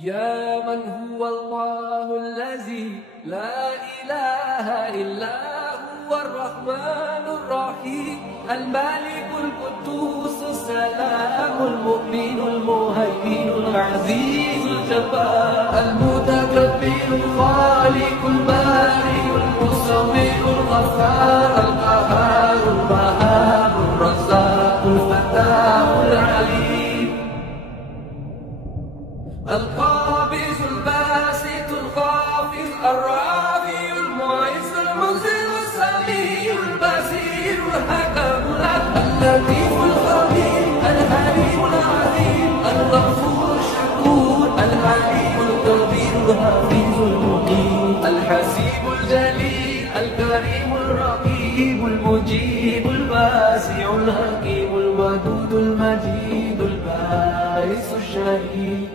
يا من هو الله الذي لا إله إلا هو الرحمن الرحيم الملك القدوس السلام المؤمن المهيمن العزيز الجبار المتكبر الخالق البارئ المصور الغفار القهار الوهاب الرزاق الفتاح العليم القابض الباسط الخافض الرافع المعز المذل السميع البصير الحكم اللطيف الخبير الحليم العظيم الغفور الشكور الحليم الكبير الحفيظ المقيم الحسيب الجليل الكريم الرقيب المجيب الواسع الحكيم الودود المجيد الباعث الشهيد